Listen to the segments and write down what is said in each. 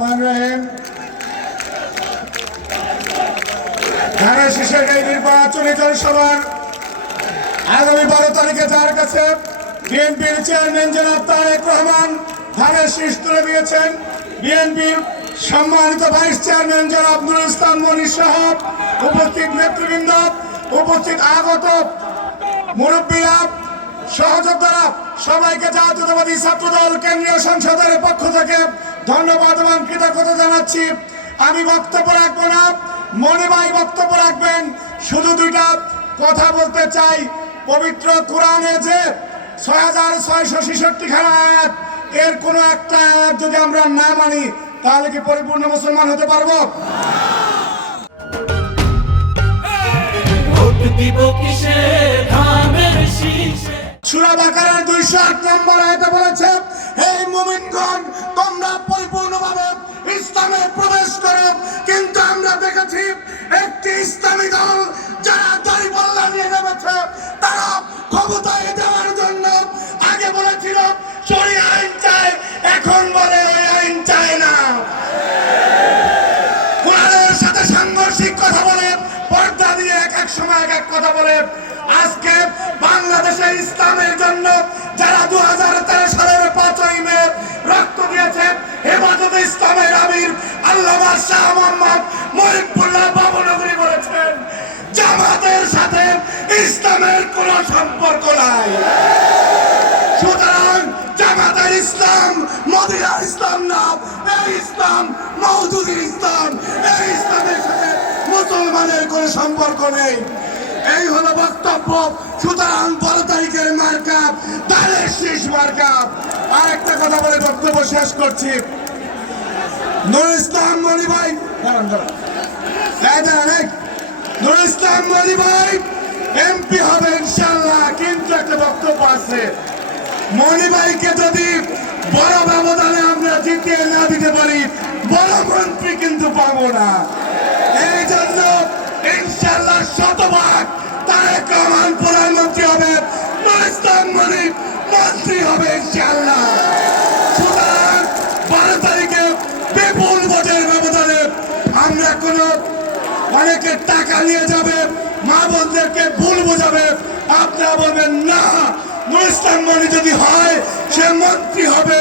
রহিম। ধানের শীষের এই নির্বাচনী জনসভার আগামী 12 তারিখে যার কাছে বিএনপির চেয়ারম্যান জনাব তারেক রহমান ধানের শীষ তুলে দিয়েছেন, বিএনপির সম্মানিত ভাইস চেয়ারম্যান জনাব নুরুল ইসলাম মনি সহ উপস্থিত নেতৃবৃন্দ, উপস্থিত আগত মুরব্বীরা, সহযোদ্ধারা, সবাইকে জাতীয়তাবাদী ছাত্রদল কেন্দ্রীয় সংসদের পক্ষ থেকে ধন্যবাদ এবং কৃতজ্ঞতা জানাচ্ছি। আমি বক্তব্য রাখবো না, মনি ভাই বক্তব্য রাখবেন। শুধু দুইটা কথা বলতে চাই। পবিত্র কোরআনে যে 6666 খানা আয়াত, এর কোনো একটা আয়াত যদি আমরা না মানি তাহলে কি পরিপূর্ণ মুসলমান হতে পারবো? সূরা বাকারার 208 নম্বর আয়াতে বলেছে, হে মুমিনগণ, তোমরা পরিপূর্ণভাবে ইসলামে প্রবেশ করো। কিন্তু আমরা দেখেছি একটি ইসলামী দল যারা দাড়িপাল্লা নিয়ে নেমেছে, তারা ক্ষমতায় যাওয়ার জন্য আগে বলেছিল শরিয়া আইন চায়, এখন বলে ওই আইন চায় না। কোরআনের সাথে সাংঘর্ষিক কথা বলে, পর্দা দিয়ে এক এক সময় এক এক কথা বলে। আজকে বাংলাদেশে ইসলামের জন্য যারা 2013 সালের 5ই মে রক্ত দিয়েছে, হেফাজতে ইসলামের আমির আল্লামা শাহ মোহাম্মদ মহিবুল্লাহ বাবুনগরী বলেছেন, জামাতের সাথে ইসলামের কোনো সম্পর্ক নাই। সুতরাং জামাতের ইসলাম মদিনার ইসলাম না, এই ইসলাম মওদুদির ইসলাম। এই ইসলামের সাথে মুসলমানের কোনো সম্পর্ক নেই। এই হলো বক্তব্য। সুতরাং 12 তারিখের মার্কা ধানের শীষ মার্কা। আর একটা কথা বলে বক্তব্য শেষ করছি। নুরুল ইসলাম মনি ভাই, নুরুল ইসলাম মনি ভাই এমপি হবে ইনশাল্লাহ, কিন্তু একটা বক্তব্য আছে। মনি ভাইকে যদি বড় ব্যবধানে আমরা জিতিয়ে না দিতে পারি, বড় মন্ত্রী কিন্তু পাবো না। এই জন্য ইনশাল্লাহ শতভাগ তারেক রহমান প্রধানমন্ত্রী হবে, নুরুল ইসলাম মনি মন্ত্রী হবে ইনশাল্লাহ। সুতরাং 12 তারিখে বিপুল ভোটের ব্যবধানে আমরা কোনো অনেকে টাকা নিয়ে যাবে, মা বোনদেরকে ভুল বোঝাবে, আপনারা বলবেন না, নুরুল ইসলাম মনি যদি হয় সে মন্ত্রী হবে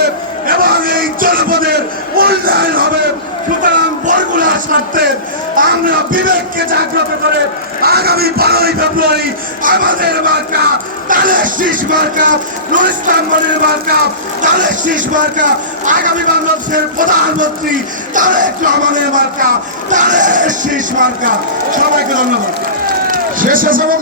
এবং এই জনপদের উন্নয়ন হবে। সুতরাং বরগুনার স্বার্থে আমরা বিবেককে জাগ্রত করে আগামী 12ই ফেব্রুয়ারি আমাদের মার্কা ধানের শীষ মার্কা, নুরুল ইসলাম মনির মার্কা ধানের শীষ মার্কা, আগামী বাংলাদেশের প্রধানমন্ত্রী তারেক রহমানের মার্কা ধানের শীষ মার্কা। সবাইকে ধন্যবাদ। শেষে সভা